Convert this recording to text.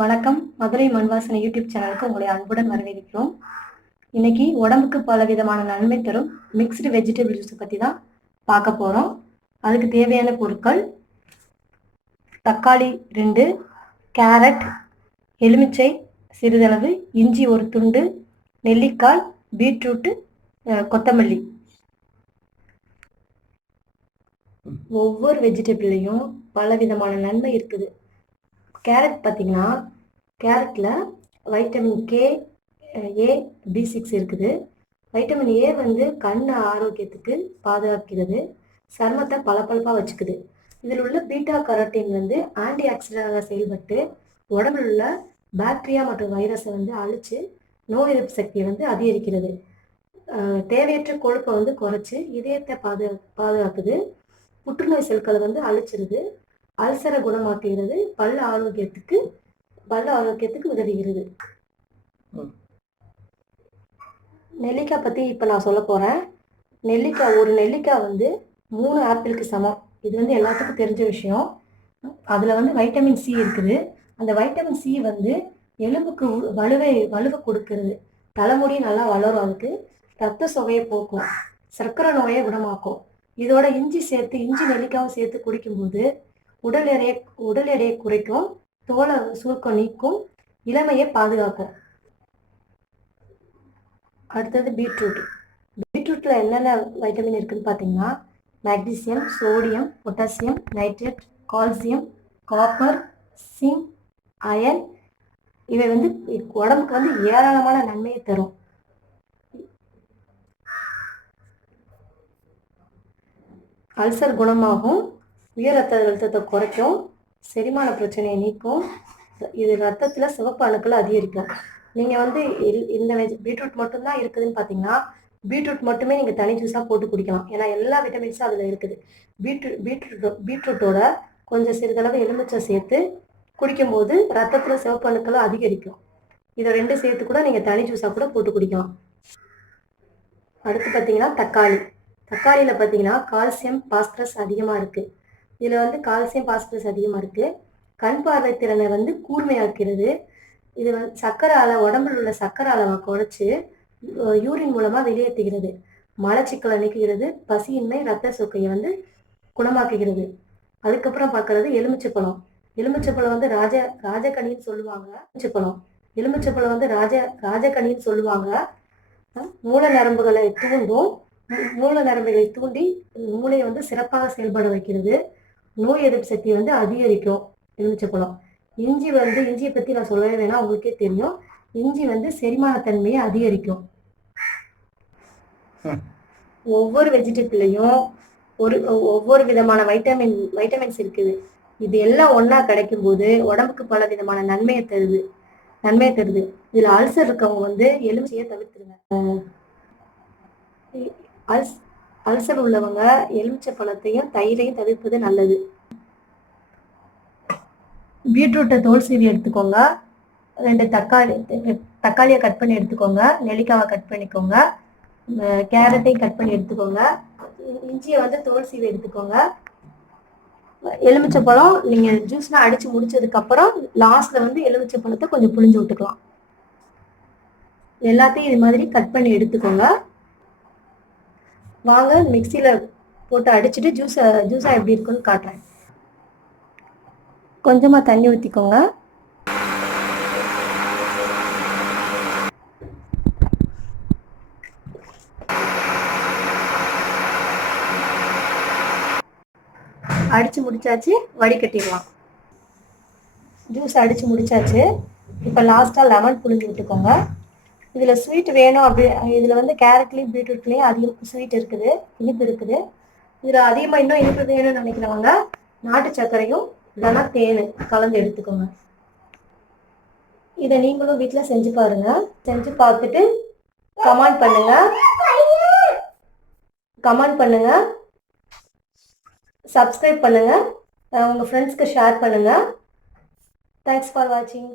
வணக்கம். மதுரை மண்வாசனை யூடியூப் சேனலுக்கு உங்களை அன்புடன் வரவேற்கிறோம். இன்னைக்கு உடம்புக்கு பல விதமான நன்மை தரும் மிக்ஸ்டு வெஜிடபிள் ஜூஸ் பற்றி தான் பார்க்க போகிறோம். அதுக்கு தேவையான பொருட்கள்: தக்காளி 2, கேரட், எலுமிச்சை சிறிதளவு, இஞ்சி 1 துண்டு, நெல்லிக்காய், பீட்ரூட்டு, கொத்தமல்லி. ஒவ்வொரு வெஜிடபிள்லையும் பல விதமான நன்மை இருக்குது. கேரட் பார்த்தீங்கன்னா, கேரட்டில் வைட்டமின் கே, ஏ, B6 இருக்குது. வைட்டமின் ஏ வந்து கண் ஆரோக்கியத்துக்கு பாதுகாக்கிறது, சருமத்தை பளபளப்பாக வச்சுக்குது. இதில் உள்ள பீட்டா கரோட்டின் வந்து ஆன்டி ஆக்சிடென்டாக செயல்பட்டு உடம்புல உள்ள பாக்டீரியா மற்றும் வைரஸை வந்து அழித்து நோய் எதிர்ப்பு சக்தியை வந்து அதிகரிக்கிறது. தேவையற்ற கொழுப்பை வந்து குறைச்சி இதயத்தை பாதுகாக்குது. புற்றுநோய் செல்களை வந்து அழிச்சிருது. அல்சரை குணமாக்குகிறது. பல் ஆரோக்கியத்துக்கு உதவுகிறது. நெல்லிக்காய் பற்றி இப்போ நான் சொல்ல போகிறேன். ஒரு நெல்லிக்காய் வந்து 3 ஆப்பிளுக்கு சமம். இது வந்து எல்லாத்துக்கும் தெரிஞ்ச விஷயம். அதில் வந்து வைட்டமின் சி இருக்குது. அந்த வைட்டமின் சி வந்து எலும்புக்கு வலுவை கொடுக்கறது. தலைமுடி நல்லா வளரும். அதுக்கு ரத்த சோகையை போக்கும், சர்க்கரை நோயை குணமாக்கும். இதோட இஞ்சி நெல்லிக்காவும் சேர்த்து குடிக்கும்போது உடல் எடையை குறைக்கும், தோலை சுருக்கம் நீக்கும், இளமையை பாதுகாக்கும். அடுத்தது பீட்ரூட்ல என்னென்ன வைட்டமின் இருக்குன்னு பார்த்தீங்கன்னா, magnesium, sodium, potassium, nitrate, calcium, copper, zinc, iron. இவை வந்து உடம்புக்கு வந்து ஏராளமான நன்மையை தரும். அல்சர் குணமாகும், உயர் ரத்த அழுத்தத்தை குறைக்கும், செரிமான பிரச்சனையை நீக்கும். இது ரத்தத்தில் சிவப்பு அணுக்களை அதிகரிக்கும். நீங்கள் வந்து இந்த பீட்ரூட் மட்டும்தான் இருக்குதுன்னு பார்த்தீங்கன்னா, பீட்ரூட் மட்டுமே நீங்கள் தனி ஜூஸாக போட்டு குடிக்கலாம். ஏன்னா எல்லா விட்டமின்ஸும் அதில் இருக்குது. பீட்ரூட்டோட கொஞ்சம் சிறிதளவு எலுமிச்சை சேர்த்து குடிக்கும்போது ரத்தத்தில் சிவப்பு அணுக்களை அதிகரிக்கும். இதை 2 சேர்த்து கூட நீங்கள் தனி ஜூஸாக கூட போட்டு குடிக்கலாம். அடுத்து பார்த்தீங்கன்னா, தக்காளியில் பார்த்தீங்கன்னா கால்சியம், பாஸ்பரஸ் அதிகமாக இருக்குது. இதில் வந்து கால்சியம், பாஸ்பரஸ் அதிகமாக இருக்குது. கண் பார்வை திறனை வந்து கூர்மையாக்கிறது. இது வந்து உடம்புல உள்ள சர்க்கரை அளவை குறைச்சி யூரின் மூலமாக வெளியேற்றுகிறது. மலச்சிக்கலை நீக்குகிறது. பசியின்மை, ரத்த சோக்கையை வந்து குணமாக்குகிறது. அதுக்கப்புறம் பார்க்கறது எலுமிச்சைப்பழம் வந்து ராஜகனின்னு சொல்லுவாங்க. எலுமிச்சைப்பழம் வந்து ராஜகனின்னு சொல்லுவாங்க. மூல நரம்புகளை தூண்டி மூளையை வந்து சிறப்பாக செயல்பட வைக்கிறது. நோய் எதிர்ப்பு சக்தியை வந்து அதிகரிக்கும் எலுமிச்சைப்பழம். இஞ்சியை பற்றி நான் சொல்லவே வேணாம், உங்களுக்கே தெரியும். இஞ்சி வந்து செரிமானத்தன்மையை அதிகரிக்கும். ஒவ்வொரு வெஜிடபிள்லையும் ஒவ்வொரு விதமான வைட்டமின்ஸ் இருக்குது. இது எல்லாம் ஒன்றா கிடைக்கும் போது உடம்புக்கு பல விதமான நன்மையை தருது. இதில் அல்சர் இருக்கவங்க வந்து எலுமிச்சையை தவிர்த்துருங்க. அல்சர் உள்ளவங்க எலுமிச்சை பழத்தையும் தயிரையும் தவிர்ப்பது நல்லது. பீட்ரூட்டை தோல் சீவி எடுத்துக்கோங்க. 2 தக்காளியை கட் பண்ணி எடுத்துக்கோங்க. நெல்லிக்காவை கட் பண்ணிக்கோங்க. கேரட்டையும் கட் பண்ணி எடுத்துக்கோங்க. இஞ்சியை வந்து தோல் சீவி எடுத்துக்கோங்க. எலுமிச்சை பழம் நீங்கள் ஜூஸ்லாம் அடித்து முடிச்சதுக்கப்புறம் லாஸ்ட்டில் வந்து எலுமிச்சை பழத்தை கொஞ்சம் புழிஞ்சு விட்டுக்கலாம். எல்லாத்தையும் இது மாதிரி கட் பண்ணி எடுத்துக்கோங்க. வாங்க மிக்சியில் போட்டு அடிச்சுட்டு ஜூஸாக எப்படி இருக்குன்னு காட்டுறேன். கொஞ்சமாக தண்ணி ஊற்றிக்கோங்க. அடித்து முடிச்சாச்சு, வடிகட்டிடலாம். ஜூஸ் அடித்து முடிச்சாச்சு. இப்போ லாஸ்ட்டாக லெமன் புழிஞ்சு விட்டுக்கோங்க. இதில் ஸ்வீட் வேணும் இதில் வந்து கேரட்லேயும் பீட்ரூட்லேயும் அதிகம் ஸ்வீட் இருக்குது, இனிப்பு இருக்குது. இதில் அதிகமாக இன்னும் இனிப்பு வேணும்னு நினைக்கிறவங்க நாட்டு சர்க்கரையும் இல்லைன்னா தேன் கலந்து எடுத்துக்கோங்க. இதை நீங்களும் வீட்டில் செஞ்சு பாருங்க. செஞ்சு பார்த்துட்டு கமெண்ட் பண்ணுங்க, சப்ஸ்கிரைப் பண்ணுங்க, உங்கள் ஃப்ரெண்ட்ஸ்க்கு ஷேர் பண்ணுங்க. தேங்க்ஸ் ஃபார் வாட்சிங்.